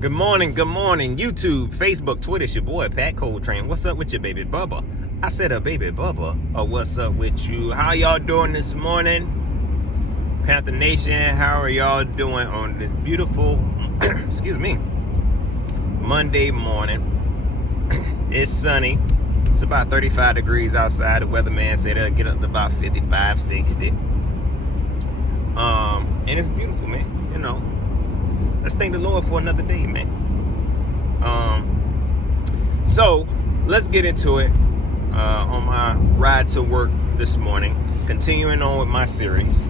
Good morning, YouTube, Facebook, Twitter. It's your boy, Pat Coltrane. What's up with your baby Bubba? I said a baby Bubba. What's up with you? How y'all doing this morning? Panther Nation, how are y'all doing on this beautiful, excuse me, Monday morning? It's sunny. It's about 35 degrees outside. The weatherman said it'll get up to about 55, 60. And it's beautiful, man. You know, let's thank the Lord for another day, man. So let's get into it on my ride to work this morning. Continuing on with my series.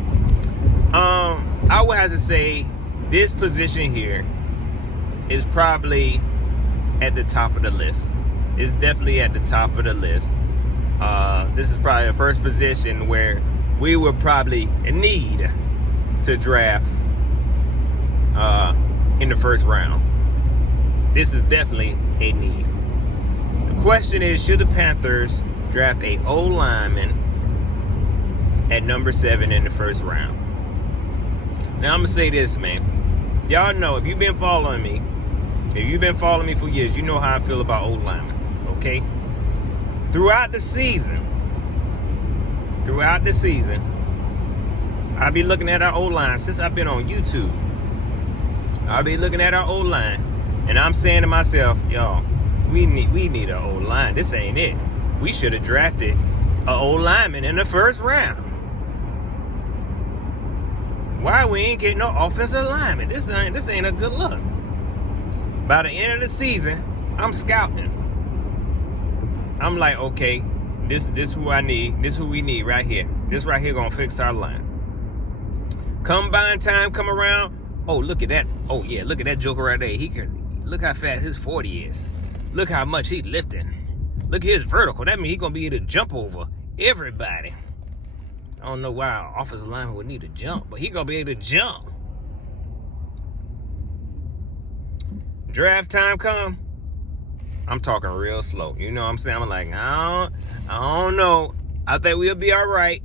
I would have to say this position here is probably at the top of the list. It's definitely at the top of the list. This is probably the first position where we would probably need to draft in the first round. This is definitely a need. The question is, should the Panthers draft a O-lineman at number 7 in the first round? Now I'm gonna say this, man. Y'all know, if you've been following me for years, you know how I feel about O-linemen, okay? Throughout the season, I'll be looking at our O-line since I've been on YouTube. I'll be looking at our O-line, and I'm saying to myself, y'all, we need an O-line. This ain't it. We should have drafted an O-lineman in the first round. Why we ain't getting no offensive lineman? This ain't a good look. By the end of the season, I'm scouting. I'm like, okay, this who I need. This who we need right here. This right here gonna fix our line. Combine time come around. Oh, look at that. Oh, yeah, look at that joker right there. He can look how fast his 40 is. Look how much he's lifting. Look at his vertical. That means he's going to be able to jump over everybody. I don't know why our offensive lineman would need to jump, but he's going to be able to jump. Draft time come. I'm talking real slow. You know what I'm saying? I'm like, I don't know. I think we'll be all right.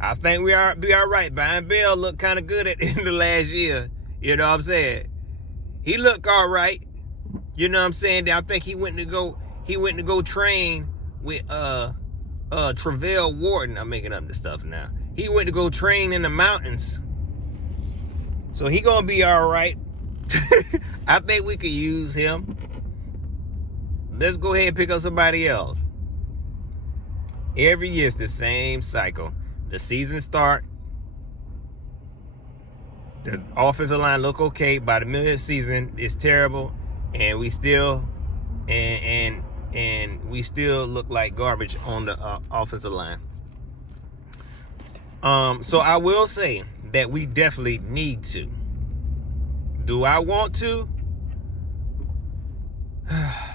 I think be all right. Brian Bell looked kind of good at the end of last year. You know what I'm saying? He looked all right. You know what I'm saying? I think he went to go train with Travell Wharton. I'm making up this stuff now. He went to go train in the mountains. So he gonna be all right. I think we could use him. Let's go ahead and pick up somebody else. Every year it's the same cycle. The season start, the offensive line look okay. By the middle of the season, it's terrible, and we still and we still look like garbage on the offensive line. So I will say that we definitely need to. Do I want to? I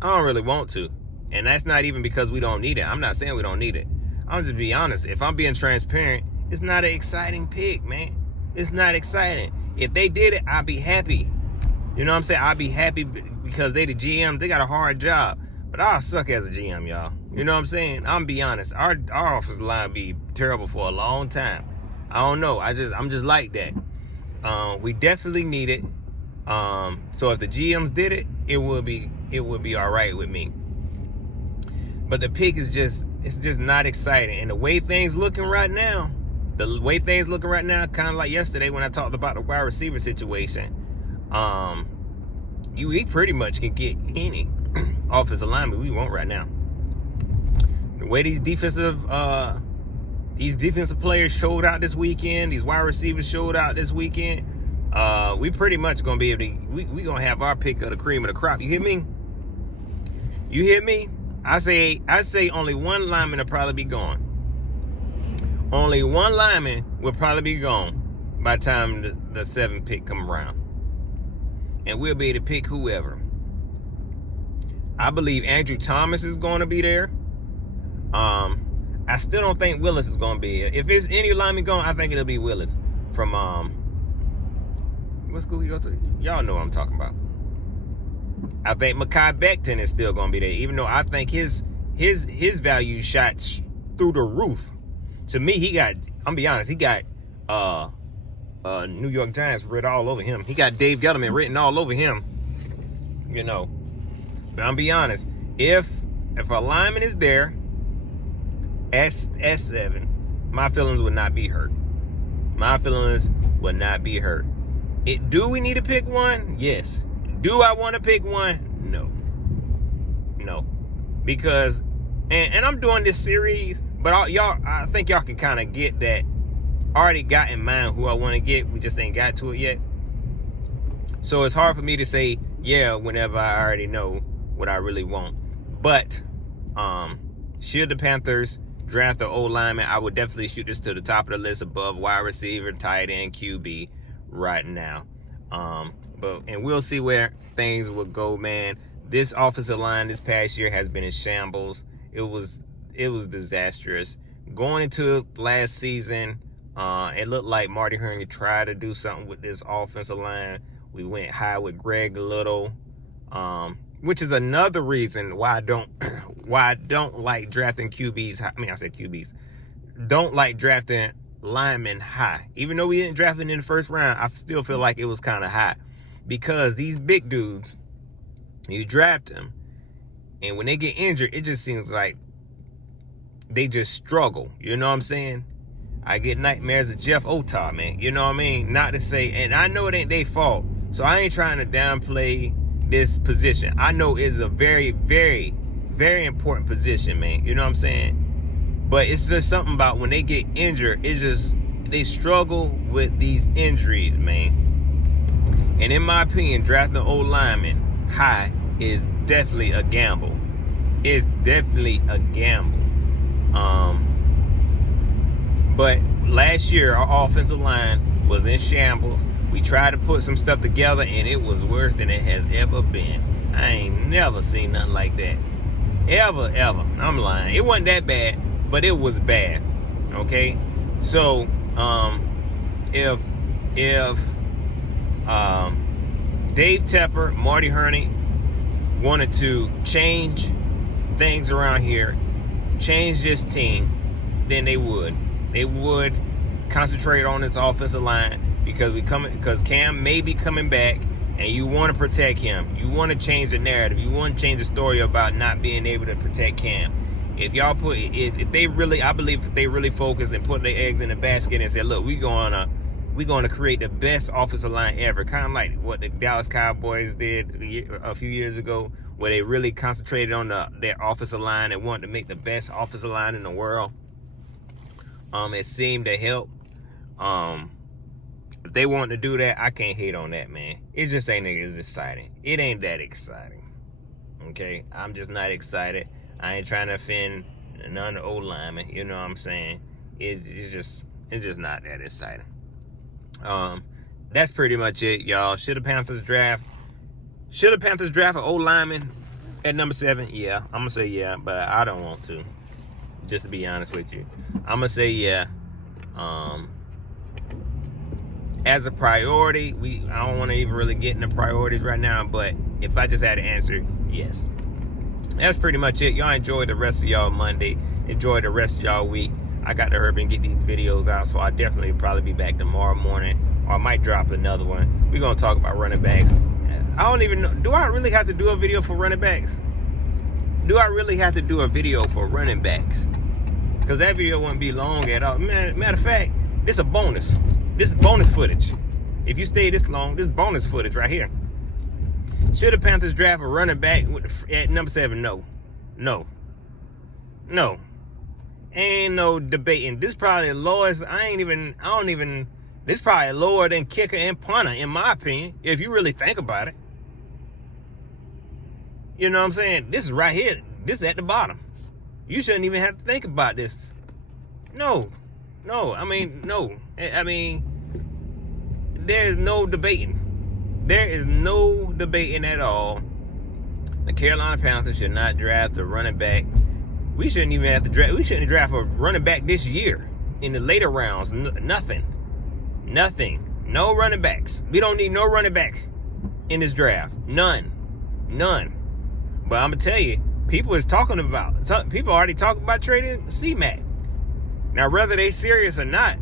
don't really want to, and that's not even because we don't need it. I'm not saying we don't need it. I'm just be honest. If I'm being transparent, it's not an exciting pick, man. It's not exciting. If they did it, I'd be happy. You know what I'm saying? I'd be happy because they the GM. They got a hard job. But I'll suck as a GM, y'all. You know what I'm saying? I'm be honest. Our offensive line be terrible for a long time. I don't know. I'm just like that. We definitely need it. So if the GMs did it, it would be all right with me. But the pick is just not exciting. And the way things looking right now, kind of like yesterday when I talked about the wide receiver situation, we pretty much can get any offensive lineman we want right now. The way these defensive players showed out this weekend, these wide receivers showed out this weekend, we pretty much gonna be able to, we gonna have our pick of the cream of the crop. You hear me? You hear me? I say only one lineman will probably be gone. Only one lineman will probably be gone by the time the 7th pick come around. And we'll be able to pick whoever. I believe Andrew Thomas is going to be there. I still don't think Willis is going to be here. If it's any lineman gone, I think it'll be Willis from what school he go to? Y'all know what I'm talking about. I think Mekhi Becton is still going to be there, even though I think his value shot through the roof. To me, I'm be honest, he got New York Giants written all over him. He got Dave Gettleman written all over him. You know. But I'm be honest, if a lineman is there at S7, my feelings would not be hurt. My feelings would not be hurt. Do we need to pick one? Yes. Do I want to pick one? No. No. Because, and I'm doing this series, but I think y'all can kind of get that. Already got in mind who I want to get. We just ain't got to it yet. So it's hard for me to say, yeah, whenever I already know what I really want. But, should the Panthers draft the old lineman, I would definitely shoot this to the top of the list above wide receiver, tight end, QB right now. And we'll see where things will go, man. This offensive line this past year has been in shambles. It was disastrous. Going into last season, it looked like Marty Hurney tried to do something with this offensive line. We went high with Greg Little, which is another reason why I don't like drafting QBs. I said QBs. Don't like drafting linemen high. Even though we didn't draft it in the first round, I still feel like it was kind of high. Because these big dudes, you draft them, and when they get injured, it just seems like they just struggle. You know what I'm saying? I get nightmares of Jeff Otah, man. You know what I mean? Not to say, and I know it ain't their fault, so I ain't trying to downplay this position. I know it's a very, very, very important position, man. You know what I'm saying? But it's just something about when they get injured, it's just, they struggle with these injuries, man. And in my opinion, drafting an old lineman high is definitely a gamble. It's definitely a gamble. But last year, our offensive line was in shambles. We tried to put some stuff together, and it was worse than it has ever been. I ain't never seen nothing like that. Ever. I'm lying. It wasn't that bad, but it was bad. Okay? So, if Dave Tepper, Marty Hurney wanted to change things around here, change this team, then they would. They would concentrate on this offensive line because Cam may be coming back, and you want to protect him. You want to change the narrative. You want to change the story about not being able to protect Cam. If they really focus and put their eggs in the basket and say, look, we're going to create the best offensive line ever, kind of like what the Dallas Cowboys did a few years ago, where they really concentrated on their offensive line and wanted to make the best offensive line in the world. It seemed to help. If they want to do that, I can't hate on that, man. It just ain't as exciting. It ain't that exciting. Okay? I'm just not excited. I ain't trying to offend none of the old linemen. You know what I'm saying? It's just not that exciting. That's pretty much it, y'all. Should the Panthers draft an old lineman at number 7? Yeah, I'm gonna say yeah, but I don't want to. Just to be honest with you, I'm gonna say yeah. As a priority, I don't want to even really get into priorities right now, but if I just had to answer, yes. That's pretty much it. Y'all enjoy the rest of y'all Monday. Enjoy the rest of y'all week. I got to hurry and get these videos out, so I'll definitely probably be back tomorrow morning, or I might drop another one. We're going to talk about running backs. I don't even know. Do I really have to do a video for running backs? Because that video wouldn't be long at all. Matter of fact, this is a bonus. This is bonus footage. If you stay this long, this is bonus footage right here. Should the Panthers draft a running back at number 7? No. Ain't no debating. This probably the lowest. This probably lower than kicker and punter, in my opinion, if you really think about it. You know what I'm saying? This is right here. This is at the bottom. You shouldn't even have to think about this. No. There is no debating. There is no debating at all. The Carolina Panthers should not draft a running back. We shouldn't even have to draft. We shouldn't draft a running back this year in the later rounds. Nothing. No running backs. We don't need no running backs in this draft. None. But I'm gonna tell you, people already talking about trading C-Mac. Now, whether they serious or not,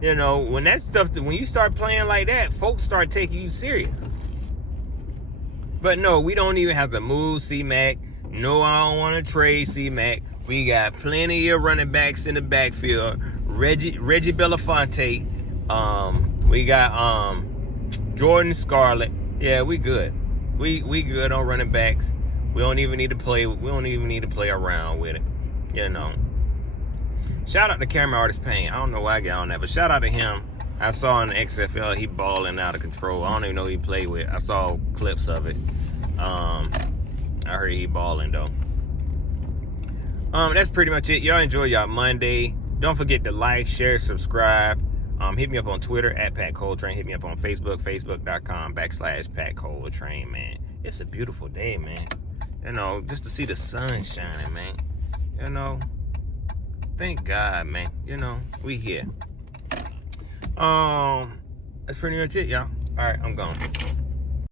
You know, when that stuff, when you start playing like that, folks start taking you serious. But no, we don't even have to move C-Mac. No, I don't want to trade C-Mac. We got plenty of running backs in the backfield. Reggie Belafonte. We got Jordan Scarlett. Yeah, we good. We good on running backs. We don't even need to play. We don't even need to play around with it. You know. Shout out to camera artist Payne. I don't know why I got on that, but shout out to him. I saw in the XFL he balling out of control. I don't even know who he played with. I saw clips of it. I heard he balling though. That's pretty much it. Y'all enjoy y'all Monday. Don't forget to like, share, subscribe. Hit me up on Twitter at Pat Coltrane. Hit me up on Facebook, facebook.com/Pat Coltrane, man. It's a beautiful day, man. You know, just to see the sun shining, man. You know, thank God, man. You know, we here. That's pretty much it, y'all. All right, I'm gone.